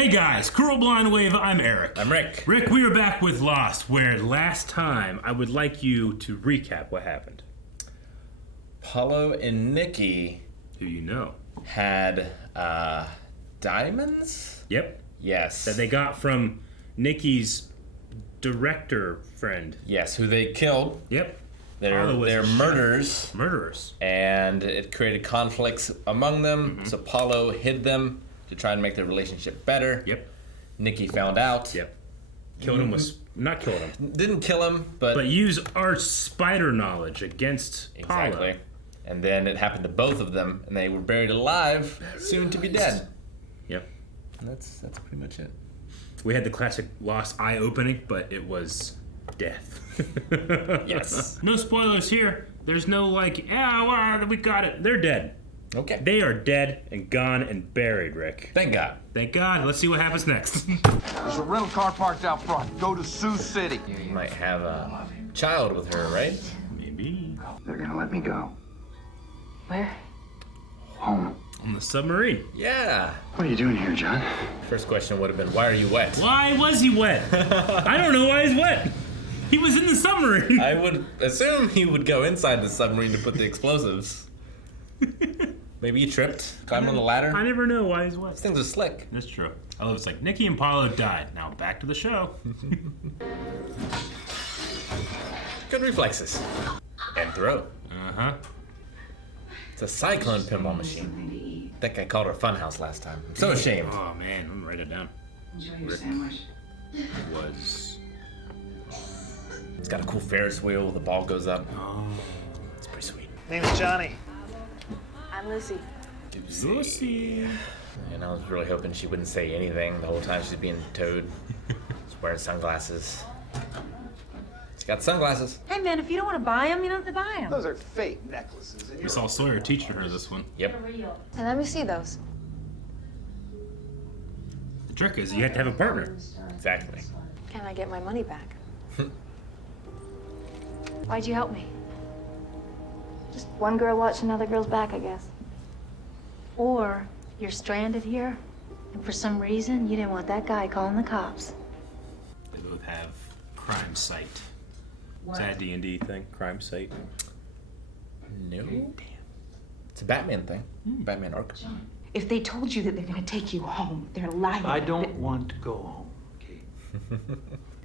Hey guys, Cruel Blind Wave, I'm Eric. I'm Rick. Rick, we are back with Lost, where last time I would like you to recap what happened. Paulo and Nikki, Who you know? had diamonds? Yep. Yes. That they got from Nikki's director friend. Yes, who they killed. Yep. They're murderers. Murderers. And it created conflicts among them, so Paulo hid them to try and make their relationship better. Yep. Nikki found out. Yep. Killed him was... Not killed him. Didn't kill him, But use our spider knowledge against exactly. Paulo. And then it happened to both of them, and they were buried alive, soon to be dead. Yep. And that's pretty much it. We had the classic Lost eye opening, but it was death. Yes. No spoilers here. There's no like, we got it. They're dead. Okay. They are dead and gone and buried, Rick. Thank God. Thank God. Let's see what happens next. There's a rental car parked out front. Go to Sioux City. You might have a child with her, right? Maybe. They're gonna let me go. Where? Home. On the submarine. Yeah. What are you doing here, John? First question would have been, why are you wet? Why was he wet? I don't know why he's wet. He was in the submarine. I would assume he would go inside the submarine to put the explosives. Maybe he tripped, climbed on the ladder. I never know why he's wet. These things are slick. That's true. I love it's like Nikki and Paulo died. Now back to the show. Good reflexes. And throw. Uh-huh. It's a cyclone pinball machine. I think I called her Funhouse last time. I'm so ashamed. Oh man, I'm gonna write it down. Enjoy your sandwich. Was. It's got a cool Ferris wheel. The ball goes up. Oh. It's pretty sweet. Name's Johnny. I'm Lucy. Lucy. And I was really hoping she wouldn't say anything the whole time she's being towed. She's wearing sunglasses. She got sunglasses. Hey man, if you don't want to buy them, you don't have to buy them. Those are fake necklaces. We saw Sawyer teaching her this one. Yep. And let me see those. The trick is you have to have a partner. Exactly. Can I get my money back? Why'd you help me? Just one girl watching another girl's back, I guess. Or you're stranded here, and for some reason you didn't want that guy calling the cops. They both have crime site. Is that a D&D thing? Crime site? No. It's a Batman thing. Batman Arkham. If they told you that they're gonna take you home, they're lying. I don't want to go home, okay?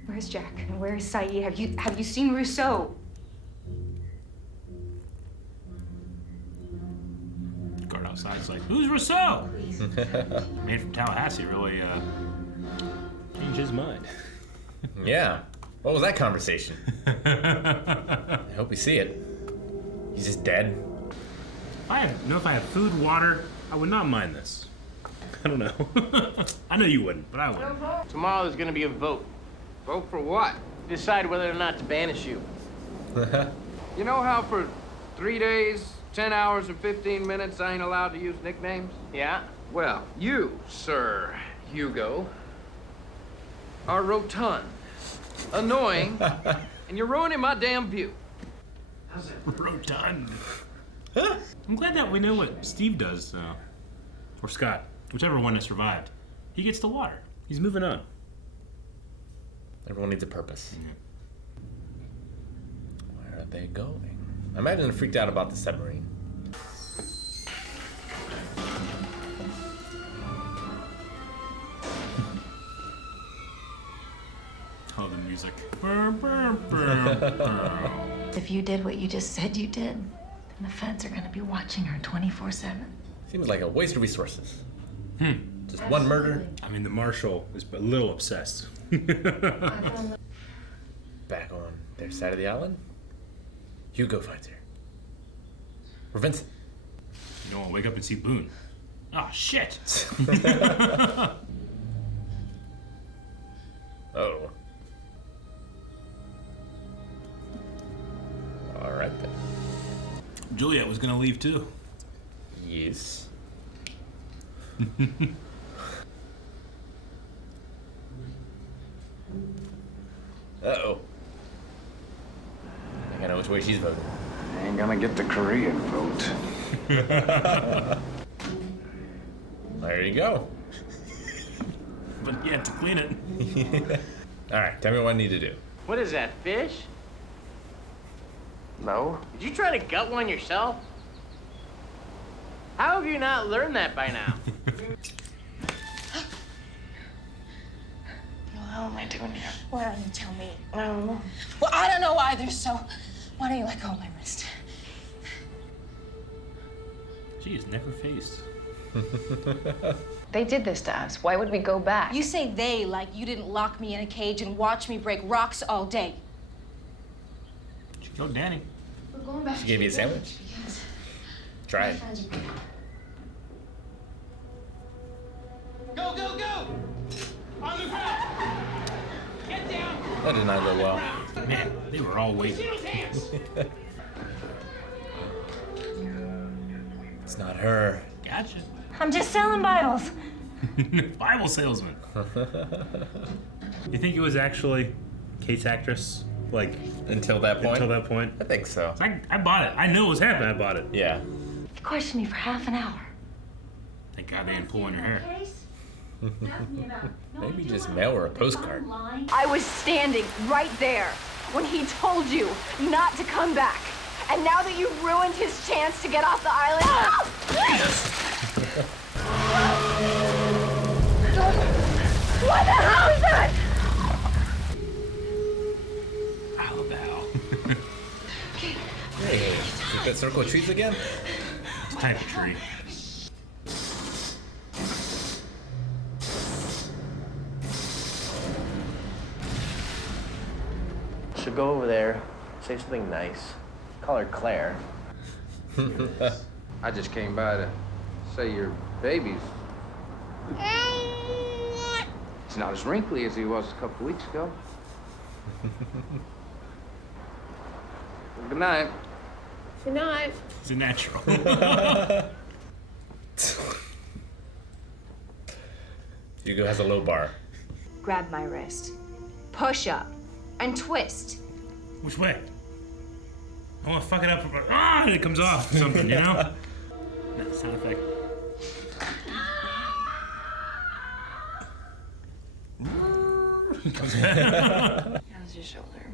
Where's Jack? And where's Saeed? Have you seen Rousseau? Guard outside's like, who's Rousseau? Man from Tallahassee really changed his mind. Yeah. What was that conversation? I hope we see it. He's just dead. If I have food, water, I would not mind this. I don't know. I know you wouldn't, but I would. Tomorrow there's gonna be a vote. Vote for what? Decide whether or not to banish you. You know how for 3 days, 10 hours, and 15 minutes I ain't allowed to use nicknames? Yeah? Well, you, Sir Hugo, are rotund, annoying, and you're ruining my damn view. Rotund. I'm glad that we know what Steve does, or Scott, whichever one has survived. He gets the water. He's moving on. Everyone needs a purpose. Where are they going? I imagine they're freaked out about the submarine. Oh, the music. If you did what you just said you did, then the feds are gonna be watching her 24/7. Seems like a waste of resources. Just one murder. I mean, the marshal is a little obsessed. Back on their side of the island. Hugo finds her. Or Vincent. You don't want to wake up and see Boone. Oh, shit. Oh. All right then. Juliet was going to leave, too. Yes. Uh-oh. I think I know which way she's voting. I ain't gonna get the Korean vote. There you go. but you have to clean it. All right, tell me what I need to do. What is that, fish? No. Did you try to gut one yourself? How have you not learned that by now? How am I doing here? Why don't you tell me? I don't know. Well, I don't know either, so why don't you let go of my wrist? Jeez, never faced. They did this to us. Why would we go back? You say they like you didn't lock me in a cage and watch me break rocks all day. She killed Danny. We're going back. She gave you a sandwich. Try it. Go, go, go! On the ground! Get down! That did not go well. Man, they were all waiting. Those hands! It's not her. Gotcha. I'm just selling Bibles. Bible salesman. You think it was actually Kate's actress? Like, Until that point? until that point? I think so. I bought it. I knew it was happening. I bought it. Yeah. You questioned me for half an hour. Thank God they didn't pull in her hair. Maybe just mail her a postcard. I was standing right there when he told you not to come back. And now that you've ruined his chance to get off the island. What the hell is that? Ow. Hey, is that circle of trees again? It's type of tree. Should go over there, say something nice. Call her Claire. I just came by to say your baby's. He's not as wrinkly as he was a couple weeks ago. Good night. Good night. It's a natural. Hugo has a low bar. Grab my wrist. Push up. And twist. Which way? I want to fuck it up. And it comes off or something, you know? That sound effect. How's your shoulder?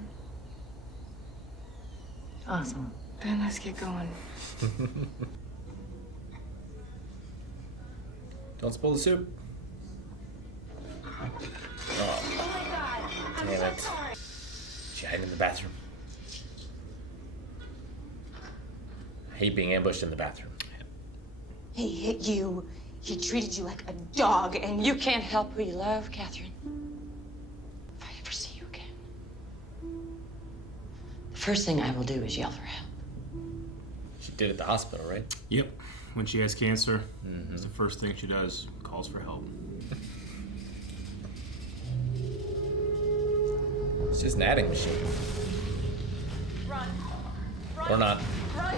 Awesome. Then let's get going. Don't spill the soup. Oh, damn it. She hid in the bathroom. I hate being ambushed in the bathroom. He hit you. He treated you like a dog, and you can't help who you love, Catherine. If I ever see you again, the first thing I will do is yell for help. She did at the hospital, right? Yep. When she has cancer, it's the first thing she does. Calls for help. It's just an adding machine. Run. Or not. Run.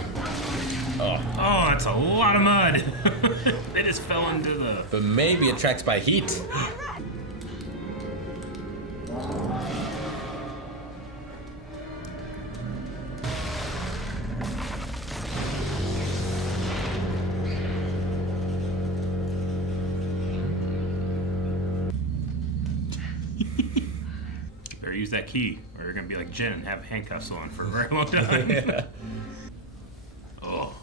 Oh. Oh, that's a lot of mud. They just fell into the... But maybe it tracks by heat. Better use that key, or you're gonna be like Jen and have handcuffs on for a very long time. Yeah. Oh,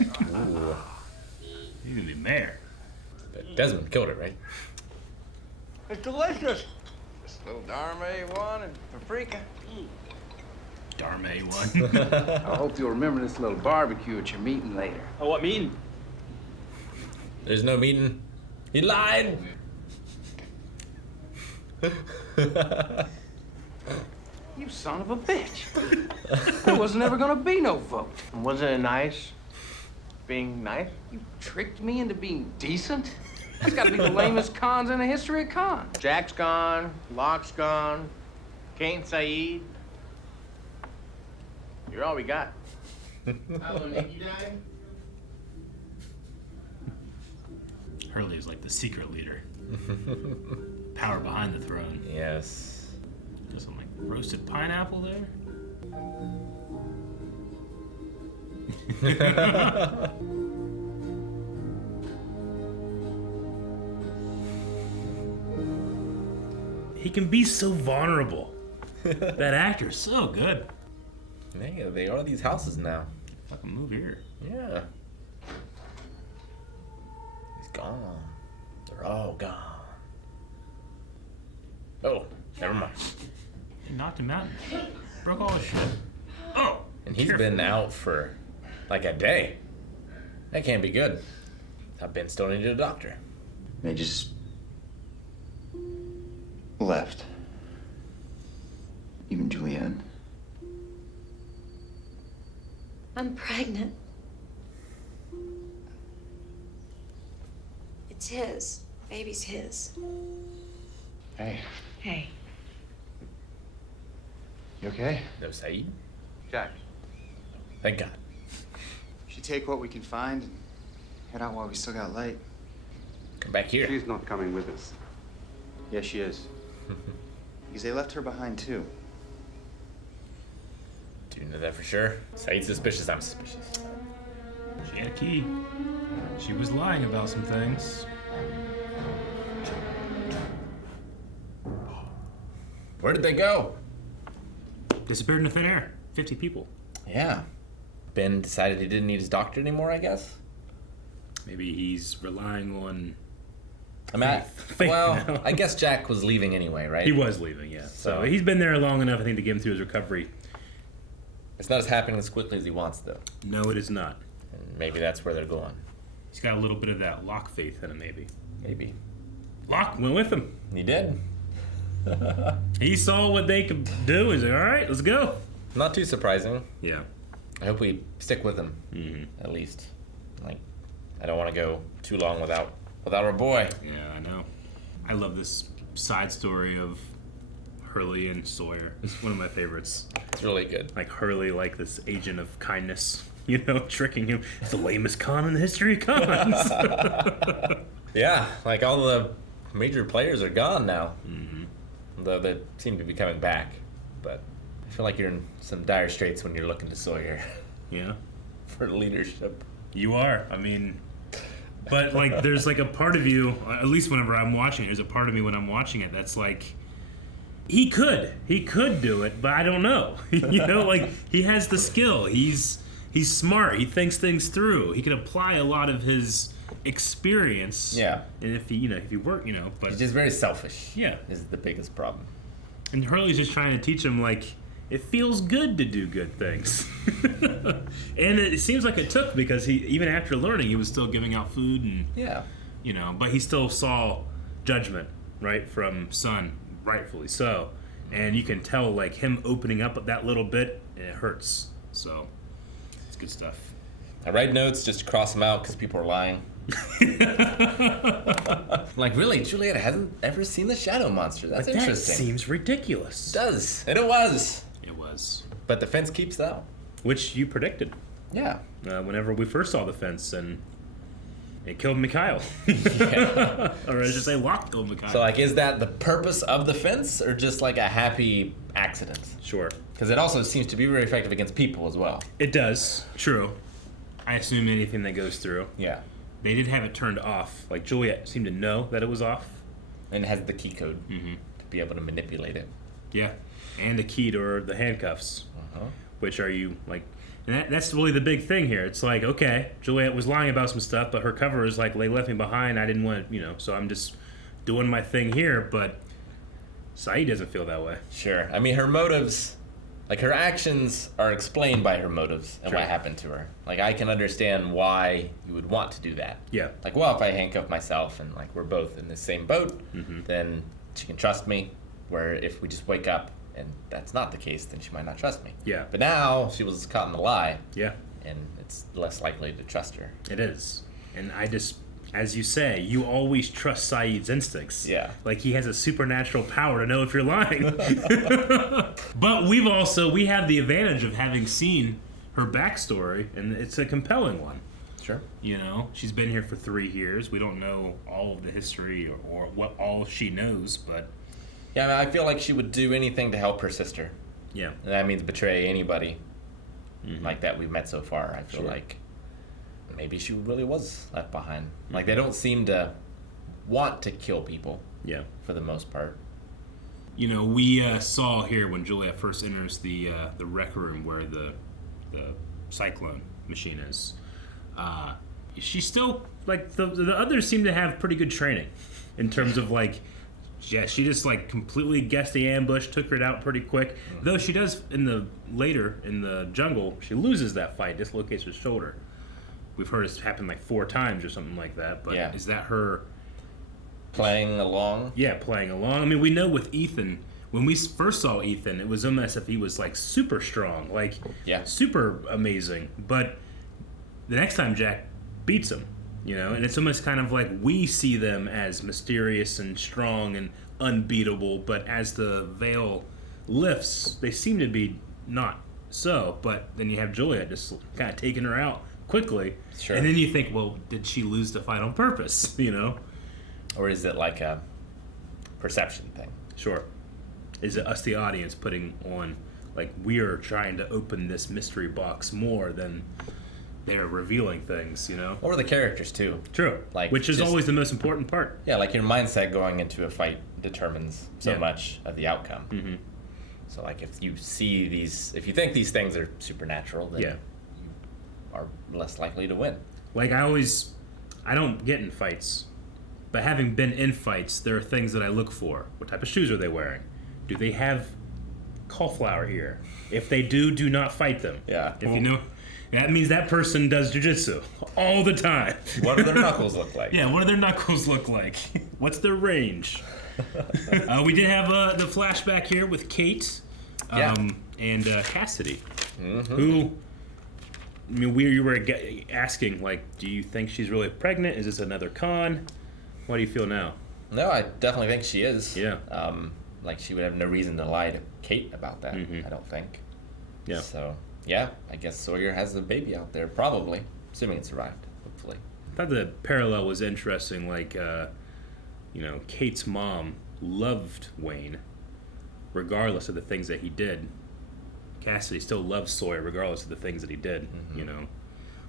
Ooh. you're gonna be mayor. But Desmond killed it, right? It's delicious. This little Dharma one and paprika. Dharma one. I hope you'll remember this little barbecue at your meeting later. Oh, what meeting? There's no meeting. He lied. You son of a bitch. There wasn't ever gonna be no vote. Wasn't it nice? Being nice? You tricked me into being decent? That's gotta be the lamest cons in the history of cons. Jack's gone, Locke's gone, Kate and Saeed. You're all we got. Hello, Nikki died? Hurley is like the secret leader. Power behind the throne. Yes. Got some like roasted pineapple there. He can be so vulnerable. That actor's so good. Yeah, they are these houses now. Fucking move here. Yeah. He's gone. They're all gone. Oh, never mind. He knocked him out. Broke all his shit. Oh! And he's careful. been out for like a day. That can't be good. Ben still needed a doctor. They just left. Even Juliet. I'm pregnant. It's his. Baby's his. Hey, Hey. you okay? No Saeed? Jack. Thank God. Should take what we can find and head out while we still got light. Come back here. She's not coming with us. Yeah, she is. Because they left her behind too. Do you know that for sure? Saeed's suspicious, I'm suspicious. She had a key. She was lying about some things. Where did they go? Disappeared into thin air. 50 people. Yeah. Ben decided he didn't need his doctor anymore, I guess. Maybe he's relying on... I mean, Faith well, now. I guess Jack was leaving anyway, right? He was leaving, yeah. So So- he's been there long enough, I think, to get him through his recovery. It's not as happening as quickly as he wants, though. No, it is not. And maybe that's where they're going. He's got a little bit of that Locke faith in him, maybe. Maybe. Locke went with him. He did. He saw what they could do. He's like, all right, let's go. Not too surprising. Yeah. I hope we stick with him, at least. Like, I don't want to go too long without our boy. Yeah, I know. I love this side story of Hurley and Sawyer. It's one of my favorites. It's really good. Like Hurley, like this agent of kindness, you know, tricking him. It's the lamest con in the history of cons. Yeah, like all the major players are gone now. Though they seem to be coming back. But I feel like you're in some dire straits when you're looking to Sawyer Yeah, for leadership. you are. I mean, but like, there's like a part of you, at least whenever I'm watching it, there's a part of me when I'm watching it that's like, he could do it, but I don't know. You know, like he has the skill. He's smart. He thinks things through. He can apply a lot of his experience. Yeah. And if he work, you know, but He's just very selfish. yeah. Is the biggest problem. And Hurley's just trying to teach him, like, it feels good to do good things. And it seems like it took, because he, even after learning, he was still giving out food and, Yeah. you know, but he still saw judgment, right, from Son, rightfully so. And you can tell, like, him opening up that little bit, it hurts. So, it's good stuff. I write notes just to cross them out because people are lying. Like, really, Juliet hasn't ever seen the shadow monster. That's But interesting. that seems ridiculous. It does. And it was. It was. But the fence keeps though. Which you predicted. Yeah. Whenever we first saw the fence, and it killed Mikhail. Yeah. Or I should say, Locke killed Mikhail. So, like, is that the purpose of the fence or just like a happy accident? Sure. Because it also seems to be very effective against people as well. It does. True. I assume anything that goes through. Yeah. They did have it turned off. Like, Juliet seemed to know that it was off. And it has the key code to be able to manipulate it. Yeah. And a key to the handcuffs. Which are you, like... And that's really the big thing here. It's like, okay, Juliet was lying about some stuff, but her cover is like, they left me behind. I didn't want, you know, so I'm just doing my thing here. But Saeed doesn't feel that way. Sure. I mean, her motives, like, her actions are explained by her motives and what happened to her. Like, I can understand why you would want to do that. Yeah. Like, well, if I handcuff myself and, like, we're both in the same boat, then she can trust me. Where if we just wake up and that's not the case, then she might not trust me. Yeah. But now she was caught in a lie, Yeah. and it's less likely to trust her. It is. And I just, as you say, you always trust Saeed's instincts. Yeah. Like, he has a supernatural power to know if you're lying. But we have the advantage of having seen her backstory, and it's a compelling one. Sure. You know, she's been here for 3 years. We don't know all of the history or what all she knows, but Yeah, I mean, I feel like she would do anything to help her sister. yeah. And that means betray anybody like that we've met so far. I feel like maybe she really was left behind. Like, they don't seem to want to kill people Yeah. for the most part. You know, we saw here when Juliet first enters the rec room where the cyclone machine is. She's still, like, the others seem to have pretty good training in terms of, like, yeah, she just, like, completely guessed the ambush, took her out pretty quick. Though she does, later in the jungle, she loses that fight, dislocates her shoulder. We've heard it's happened, like, 4 times or something like that, but is that her... Playing along? Yeah, playing along. I mean, we know with Ethan, when we first saw Ethan, it was almost as if he was, like, super strong, like, super amazing. But the next time Jack beats him, you know, and it's almost kind of like we see them as mysterious and strong and unbeatable, but as the veil lifts, they seem to be not so. But then you have Juliet just kind of taking her out quickly. Sure. And then you think, well, did she lose the fight on purpose, you know? Or is it like a perception thing? Sure. Is it us, the audience, putting on, like, we are trying to open this mystery box more than they're revealing things, you know? Or the characters, too. True. Like, which is always the most important part. Yeah, like your mindset going into a fight determines so much of the outcome. Mm-hmm. So, like, if you think these things are supernatural, then you are less likely to win. Like, I don't get in fights. But having been in fights, there are things that I look for. What type of shoes are they wearing? Do they have cauliflower here? If they do not fight them. Yeah. If you know, that means that person does jiu-jitsu all the time. What do their knuckles look like? Yeah, what do their knuckles look like? What's their range? We did have the flashback here with Kate and Cassidy, who... I mean, you were asking, like, do you think she's really pregnant? Is this another con? What do you feel now? No, I definitely think she is. Yeah. Like, she would have no reason to lie to Kate about that, I don't think. Yeah. So, yeah, I guess Sawyer has the baby out there, probably. Assuming it survived, hopefully. I thought the parallel was interesting, like, you know, Kate's mom loved Wayne, regardless of the things that he did. Cassidy still loves Sawyer, regardless of the things that he did, you know,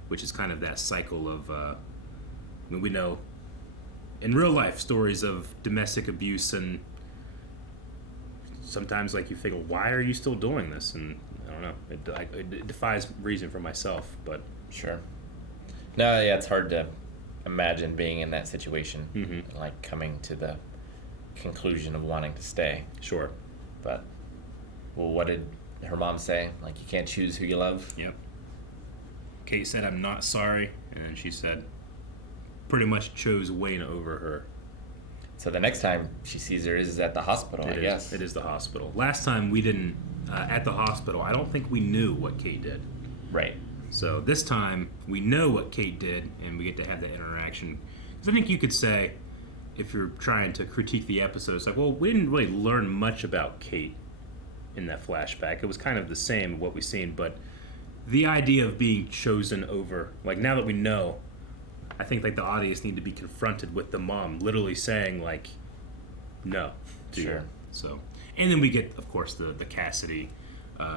which is kind of that cycle of, I mean, we know in real life stories of domestic abuse, and sometimes, like, you think, well, why are you still doing this? And I don't know, it defies reason for myself, but sure. No, yeah, it's hard to imagine being in that situation, and, like, coming to the conclusion of wanting to stay. Sure. But, well, what did her mom say? Like, you can't choose who you love? Yep. Kate said, I'm not sorry, and then she said, pretty much chose Wayne over her. So the next time she sees her is at the hospital, I guess. It is the hospital. Last time we didn't, at the hospital, I don't think we knew what Kate did. Right. So this time, we know what Kate did, and we get to have that interaction. Because I think you could say, if you're trying to critique the episode, it's like, well, we didn't really learn much about Kate in that flashback. It was kind of the same what we've seen, but the idea of being chosen over, like, now that we know, I think, like, the audience need to be confronted with the mom literally saying, like, no. Sure. So, and then we get, of course, the Cassidy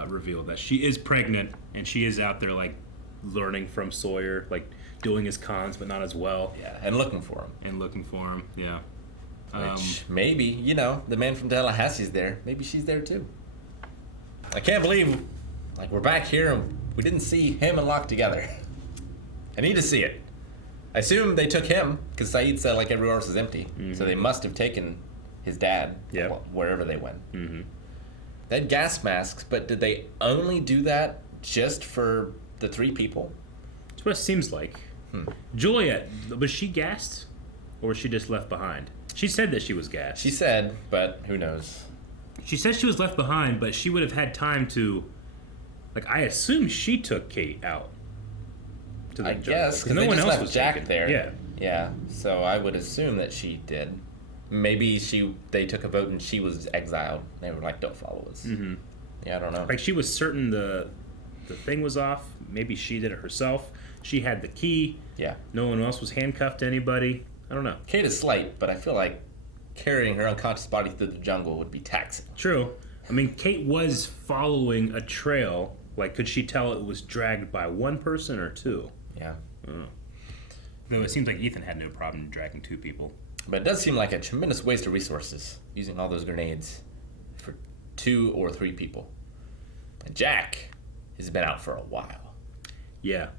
reveal that she is pregnant, and she is out there, like, learning from Sawyer, like, doing his cons, but not as well. Yeah, and looking for him. Yeah. Which, maybe, you know, the man from Tallahassee's there. Maybe she's there, too. I can't believe, like, we're back here and we didn't see him and Locke together. I need to see it. I assume they took him, because Saeed said, like, everywhere else is empty. So they must have taken his dad wherever they went. They had gas masks, but did they only do that just for the 3 people? That's what it seems like. Juliet, was she gassed? Or was she just left behind? She said that she was gassed. She said, but who knows? She said she was left behind, but she would have had time to... Like, I assume she took Kate out. To the I jungle, guess, because no they one just else left was Jack taken. there. Yeah. Yeah, so I would assume that she did. Maybe they took a vote and she was exiled. They were like, don't follow us. Yeah, I don't know. Like, she was certain the thing was off. Maybe she did it herself. She had the key. Yeah. No one else was handcuffed to anybody. I don't know. Kate is slight, but I feel like carrying her unconscious body through the jungle would be taxing. True. I mean, Kate was following a trail. Like, could she tell it was dragged by one person or 2? Yeah. Though it seems like Ethan had no problem dragging 2 people. But it does seem like a tremendous waste of resources, using all those grenades. 2 or 3 people. And Jack has been out for a while. Yeah.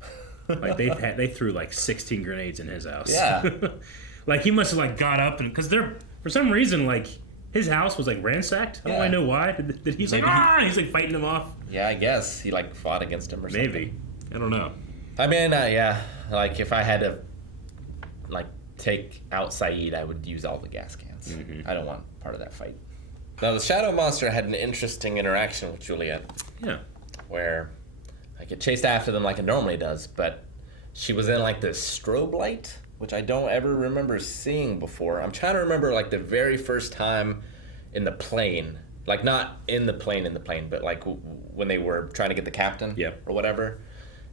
Like they threw like 16 grenades in his house. Yeah. Like he must have like got up and because they're for some reason like his house was like ransacked. I don't really know why. Did he's like he's like fighting them off. Yeah, I guess he like fought against him or something. Maybe. I don't know. I mean, yeah, like if I had to like take out Saeed, I would use all the gas cans. I don't want part of that fight. Now the shadow monster had an interesting interaction with Juliet. Yeah. Where like it chased after them like it normally does, but she was in like this strobe light, which I don't ever remember seeing before. I'm trying to remember like the very first time in the plane, like not in the plane, but like when they were trying to get the captain or whatever.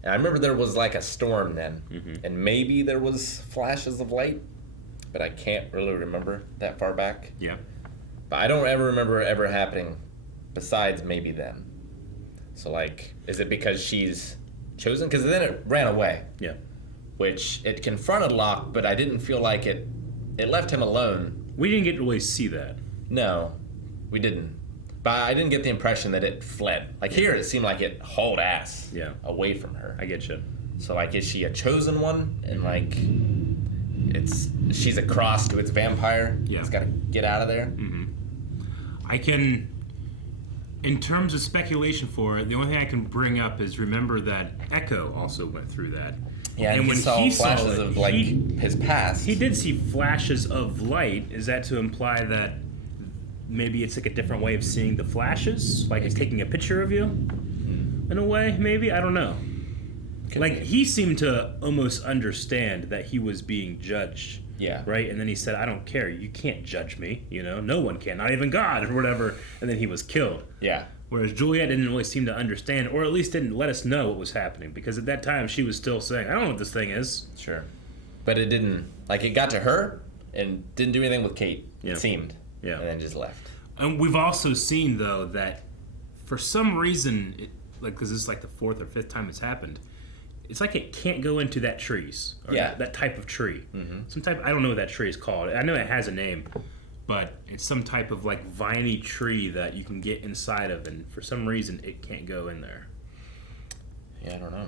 And I remember there was like a storm then, and maybe there was flashes of light, but I can't really remember that far back. Yeah. But I don't ever remember it ever happening besides maybe then. So like, is it because she's chosen? Because then it ran away. Yeah. Which it confronted Locke, but I didn't feel like it left him alone. We didn't get to really see that. No, we didn't. But I didn't get the impression that it fled. Like here, it seemed like it hauled ass away from her. I get you. So like, is she a chosen one? And like, she's a cross to its vampire. Yeah. It's got to get out of there. I can, in terms of speculation for it, the only thing I can bring up is remember that Echo also went through that. Yeah, and when he saw flashes of like his past. He did see flashes of light. Is that to imply that maybe it's like a different way of seeing the flashes? Like it's taking a picture of you? In a way, maybe? I don't know. Like he seemed to almost understand that he was being judged. Yeah. Right? And then he said, I don't care. You can't judge me. You know, no one can. Not even God or whatever. And then he was killed. Yeah. Whereas Juliet didn't really seem to understand, or at least didn't let us know what was happening. Because at that time, she was still saying, I don't know what this thing is. Sure. But it didn't, like it got to her and didn't do anything with Kate, it seemed. Yeah. And then just left. And we've also seen, though, that for some reason, because this is like the 4th or 5th time it's happened, it's like it can't go into that trees. Or that type of tree. Some type, I don't know what that tree is called. I know it has a name, but it's some type of like viney tree that you can get inside of, and for some reason it can't go in there. Yeah, I don't know.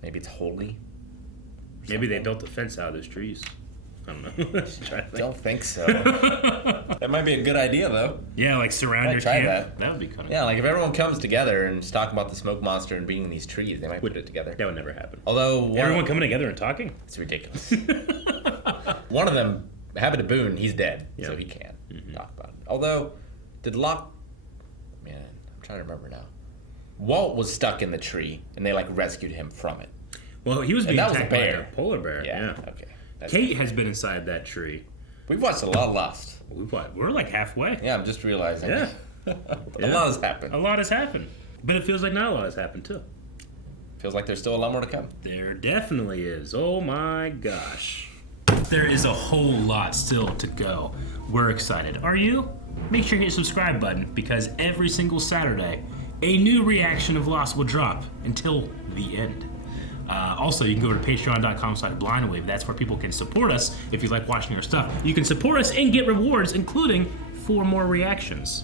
Maybe it's holy. Maybe they built a fence out of those trees. I don't know. Don't think so. That might be a good idea, though. Yeah, like surround your try camp. That would be kind of like if everyone comes together and is talking about the smoke monster and being in these trees, they might put it together. That would never happen. Although everyone coming together and talking? It's ridiculous. One of them, Habit of Boone, he's dead, so he can't talk about it. Although, did Locke... Man, I'm trying to remember now. Walt was stuck in the tree, and they like rescued him from it. Well, he was being attacked by a polar bear. Yeah. Okay. Kate has been inside that tree. We've watched a lot of Lost. We're like halfway. Yeah, I'm just realizing. Yeah. A lot has happened. A lot has happened. But it feels like not a lot has happened, too. Feels like there's still a lot more to come. There definitely is. Oh my gosh. There is a whole lot still to go. We're excited. Are you? Make sure you hit the subscribe button because every single Saturday, a new reaction of Lost will drop until the end. Also, you can go to patreon.com/blindwave. That's where people can support us if you like watching our stuff. You can support us and get rewards, including 4 more reactions.